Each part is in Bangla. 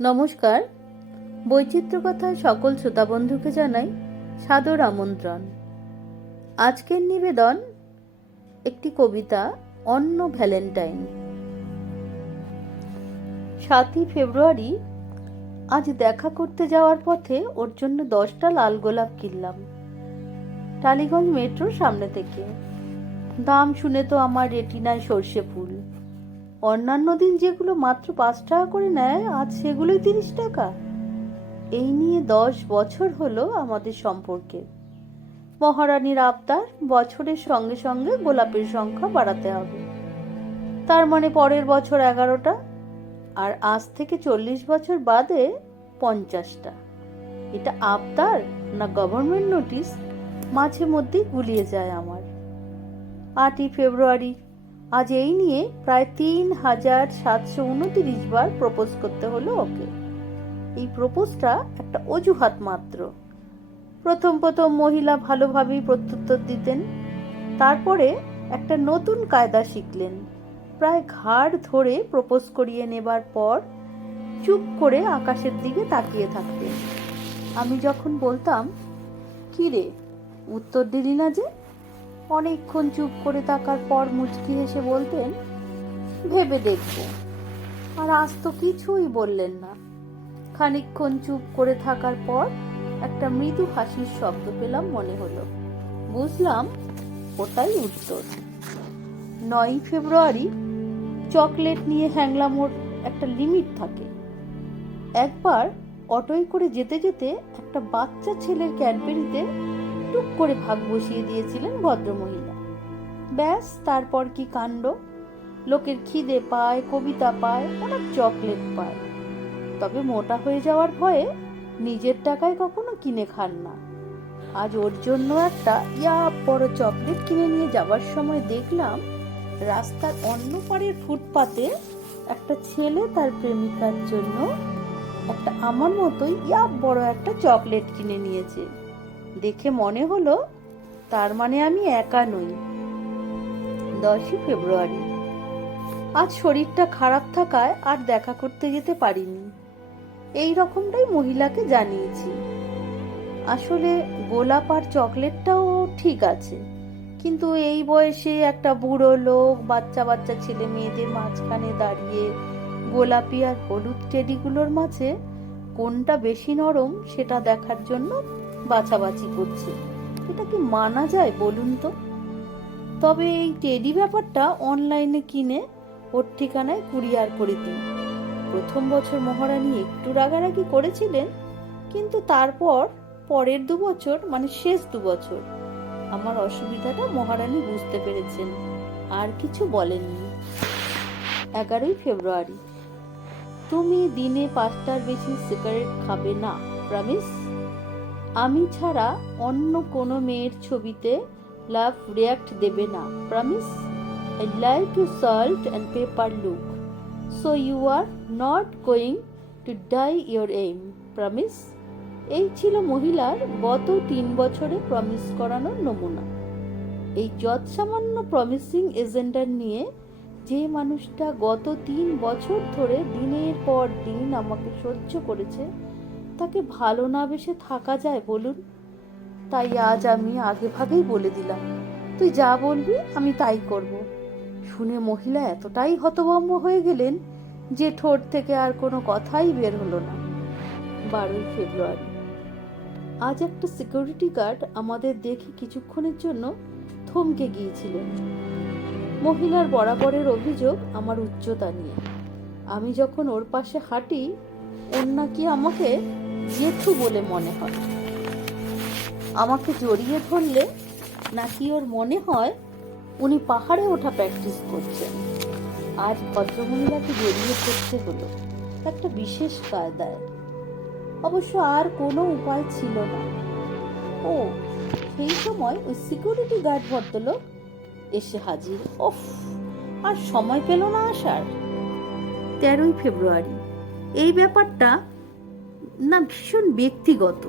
নমস্কার। বৈচিত্র্য কথায় সকল শ্রোতা বন্ধুকে জানাই সাদর আমন্ত্রণ। আজকের নিবেদন একটি কবিতা, অন্য ভ্যালেন্টাইন। 7ই ফেব্রুয়ারি আজ দেখা করতে যাওয়ার পথে ওর জন্য 10টা লাল গোলাপ কিনলাম টালিগঞ্জ মেট্রোর সামনে থেকে। দাম শুনে তো আমার রেটিনায় সর্ষে ফুল। অন্যান্য দিন যেগুলো মাত্র 5 টাকা করে নেয়, আজ সেগুলোই 30 টাকা। এই নিয়ে 10 বছর হলো আমাদের সম্পর্কে। মহারানীর আবদার, বছরের সঙ্গে সঙ্গে গোলাপের সংখ্যা বাড়াতে হবে। তার মানে পরের বছর 11টা, আর আজ থেকে 40 বছর বাদে 50টা। এটা আবদার না গভর্নমেন্ট নোটিশ, মাঝে মধ্যেই গুলিয়ে যায় আমার। 8ই ফেব্রুয়ারি আজ এই নিয়ে প্রায় 3729 বার প্রপোজ করতে হলো ওকে। এই প্রপোজটা একটা অজুহাত মাত্র। প্রথম মহিলা ভালোভাবেই প্রত্যুত্তর দিতেন, তারপরে একটা নতুন কায়দা শিখলেন। প্রায় ঘাড় ধরে প্রপোজ করিয়ে নেবার পর চুপ করে আকাশের দিকে তাকিয়ে থাকতেন। আমি যখন বলতাম, কি রে, উত্তর দিলি না যে, অনেকক্ষণ চুপ করে থাকার পর মুচকি হেসে বলতেন, ভেবে দেখব। আর আজ তো কিছুই বললেন না। খানিকক্ষণ চুপ করে থাকার পর একটা মৃদু হাসির শব্দ পেলাম, মনে হলো। বুঝলাম ওটাই উত্তর। 9ই ফেব্রুয়ারি চকলেট নিয়ে হ্যাংলামোর একটা লিমিট থাকে। একবার অটোয় করে যেতে যেতে একটা বাচ্চা ছেলের ক্যাডবেরিতে টুক করে ভাগ বসিয়ে দিয়েছিলেন ভদ্রমহিলা। ব্যাস, তারপর কি কাণ্ড! লোকের খিদে পায়, কবিতা পায়, ওরা চকলেট পায়। তবে মোটা হয়ে যাওয়ার ভয়ে নিজের টাকায় কখনো কিনে খান না। আজ ওর জন্য একটা বড় চকলেট কিনে নিয়ে যাবার সময় দেখলাম রাস্তার অন্য পাড়ের ফুটপাতে একটা ছেলে তার প্রেমিকার জন্য একটা আমার মতোই বড় একটা চকলেট কিনে নিয়েছে। দেখে মনে হলো তার মানে আমি একা নই। 10ই ফেব্রুয়ারি আজ শরীরটা খারাপ থাকায় আর দেখা করতে যেতে পারিনি। এই রকমটাই মহিলাকে জানিয়েছি। আসলে গোলাপ আর চকলেটটাও ঠিক আছে, কিন্তু এই বয়সে একটা বুড়ো লোক বাচ্চা বাচ্চা ছেলে মেয়েদের মাঝখানে দাঁড়িয়ে গোলাপি আর হলুদ টেডিগুলোর মাঝে কোনটা বেশি নরম সেটা দেখার জন্য বাছাবাছি করছে। এটা কি মানা যায় বলুন তো? তবে এই টেডি ব্যাপারটা অনলাইনে কিনে ওর ঠিকানায় কুরিয়ার করে দিই। প্রথম বছর মহারানী একটু রাগারাগি করেছিলেন, কিন্তু তারপর পরের 2 বছর, মানে শেষ 2 বছর, আমার অসুবিধাটা মহারানী বুঝতে পেরেছেন, আর কিছু বলেননি। 11ই ফেব্রুয়ারি তুমি দিনে 5টার বেশি সিগারেট খাবে না, প্রমিস? আমি ছাড়া অন্য কোনো মেয়ের ছবিতে লাভ রিয়াক্ট দেবে না, promise? I like your salt and pepper look, so you are not going to die your aim, promise? এই ছিল মহিলার গত 3 বছরে প্রমিস করানোর নমুনা। এই যৎসামান্য প্রমিসিং এজেন্ডা নিয়ে যে মানুষটা গত 3 বছর ধরে দিনের পর দিন আমাকে সহ্য করেছে, তাকে ভালো না বেসে থাকা যায় বলুন? তাই আজ আমি আগে ভাগেই বলে দিলাম, তুই যা বলবি আমি তাই করব। শুনে মহিলা এতটাই হতভম্ব হয়ে গেলেন যে ঠোঁট থেকে আর কোনো কথাই বের হলো না। 12ই ফেব্রুয়ারি আজ একটা সিকিউরিটি গার্ড আমাদের দেখে কিছুক্ষণের জন্য থমকে গিয়েছিলেন। মহিলার বরাবরের অভিযোগ আমার উচ্চতা নিয়ে। আমি যখন ওর পাশে হাঁটি, ওর নাকি আমাকে জেঠু বলে মনে হয়। আমাকে জড়িয়ে ধরলে নাকি ওর মনে হয় উনি পাহাড়ে ওঠা প্র্যাকটিস করছেন। আজ ভদ্রমহিলাকে জড়িয়ে ধরতে হলো একটা বিশেষ কায়দায়। অবশ্য আর কোনো উপায় ছিল না। ও সেই সময় ওই সিকিউরিটি গার্ড ভদ্রলোক এসে হাজির। ওফ, আর সময় পেল না আসার। 13ই ফেব্রুয়ারি এই ব্যাপারটা না ভীষণ ব্যক্তিগত,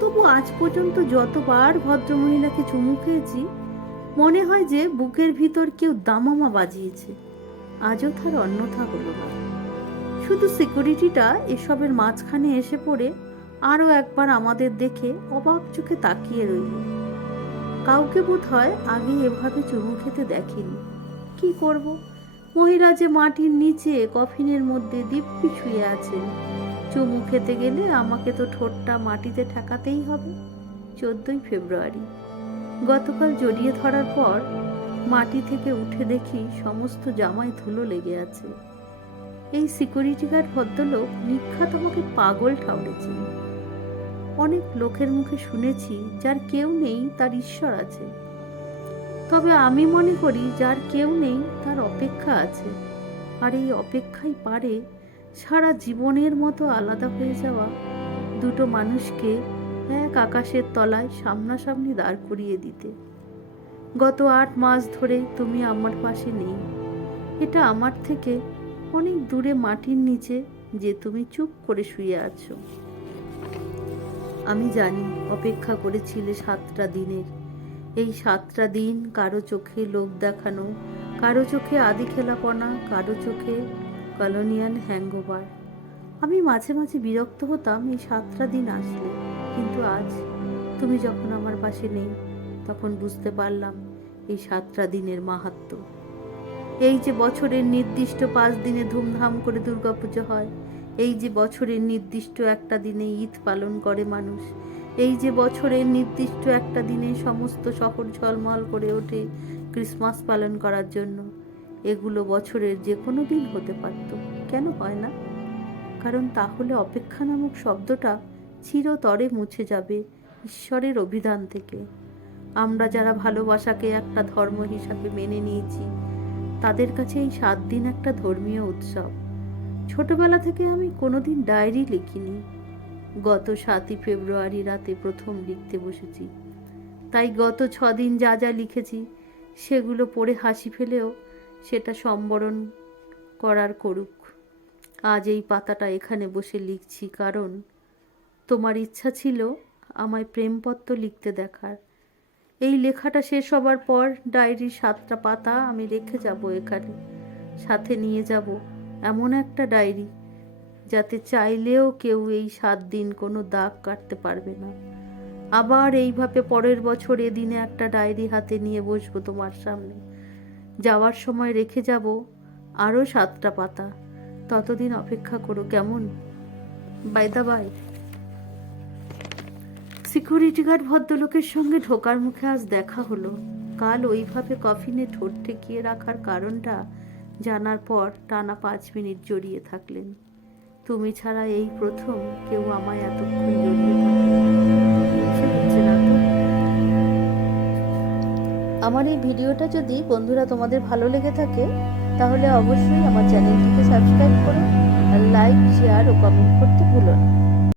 তবু আজ পর্যন্ত যতবার ভদ্রমহিলাকে চুমু খেয়েছি মনে হয় যে বুকের ভিতর কেউ দামামা বাজিয়েছে। আজও তার অন্যথা হলো না। শুধু সিকিউরিটিটা এসবের মাঝখানে এসে পড়ে আরও একবার আমাদের দেখে অবাক চোখে তাকিয়ে রইল। কাউকে বোধ হয় আগে এভাবে চুমু খেতে দেখেনি। কি করব, মহিলা যে মাটির নিচে কফিনের মধ্যে দিব্যি শুয়ে আছেন, চুমু খেতে গেলে আমাকে তো ঠোঁটটা মাটিতে ঠেকাতেই হবে। 14ই ফেব্রুয়ারি। গতকাল জড়িয়ে ধরার পর মাটি থেকে উঠে দেখি সমস্ত জামায় ধুলো লেগে আছে। এই সিকিউরিটি গার্ড ভদ্রলোক নিখাত আমাকে পাগল ঠাউরেছেন। অনেক লোকের মুখে শুনেছি যার কেউ নেই তার ঈশ্বর আছে, তবে আমি মনে করি যার কেউ নেই তার অপেক্ষা আছে। আর এই অপেক্ষাই পারে সারা জীবনের মতো আলাদা হয়ে যাওয়া দুটো মানুষকে এক আকাশের তলায় সামনাসামনি দাঁড় করিয়ে দিতে। গত 8 মাস ধরে তুমি আমার পাশে নেই। এটা আমার থেকে অনেক দূরে মাটির নিচে যে তুমি চুপ করে শুয়ে আছো। আমি জানি অপেক্ষা করেছিলে 7টা দিনের। এই 7টা দিন কারো চোখে লোক দেখানো, কারো চোখে আদি খেলাপনা, কারো চোখে কলোনিয়াল হ্যাংওভার। আমি মাঝে মাঝে বিরক্ত হতাম এই 7টা দিন আসলে, কিন্তু আজ তুমি যখন আমার পাশে নেই তখন বুঝতে পারলাম এই 7টা দিনের মাহাত্ম্য। এই যে বছরের নির্দিষ্ট 5 দিনে ধুমধাম করে দুর্গাপুজো হয়, এই যে বছরের নির্দিষ্ট একটা দিনে ঈদ পালন করে মানুষ, এই যে বছরের নির্দিষ্ট একটা দিনে সমস্ত শহর ঝলমল করে ওঠে ক্রিসমাস পালন করার জন্য, এগুলো বছরের যে কোনো দিন হতে পারত। কেন হয় না? কারণ তাহলে অপেক্ষা নামক শব্দটা চিরতরে মুছে যাবে ঈশ্বরের অভিধান থেকে। আমরা যারা ভালোবাসাকে একটা ধর্ম হিসাবে মেনে নিয়েছি, তাদের কাছে এই 7 দিন একটা ধর্মীয় উৎসব। ছোটবেলা থেকে আমি কোনোদিন ডায়েরি লিখিনি। গত 7ই ফেব্রুয়ারি রাতে প্রথম লিখতে বসেছি। তাই গত 6 দিন যা যা লিখেছি সেগুলো পড়ে হাসি ফেলেও সেটা সম্বরণ করার করুক। আজ এই পাতাটা এখানে বসে লিখছি কারণ তোমার ইচ্ছা ছিল আমায় প্রেমপত্র লিখতে দেখার। এই লেখাটা শেষ হবার পর ডায়েরির 7টা পাতা আমি রেখে যাব এখানে, সাথে নিয়ে যাব এমন একটা ডায়েরি যাতে চাইলেও কেউ এই 7 দিন কোনো দাগ কাটতে পারবে না। আবার এইভাবে পরের বছর এদিনে একটা ডায়েরি হাতে নিয়ে বসবো তোমার সামনে। যাওয়ার সময় রেখে যাব আরও 7টা পাতা। ততদিন অপেক্ষা করো, কেমন? By the by. Security guard ভদ্রলোকের সঙ্গে ঢোকার মুখে আজ দেখা হলো। কাল ওইভাবে কফিনে ঠোঁট ঠেকিয়ে রাখার কারণটা জানার পর টানা 5 মিনিট জড়িয়ে থাকলেন। তুমি ছাড়া এই প্রথম কেউ আমায় এতক্ষণ জড়িয়ে থাকছে না তো? আমার এই ভিডিওটা যদি বন্ধুরা তোমাদের ভালো লেগে থাকে তাহলে অবশ্যই আমার চ্যানেলটিকে সাবস্ক্রাইব করো আর লাইক, শেয়ার ও কমেন্ট করতে ভুলো না।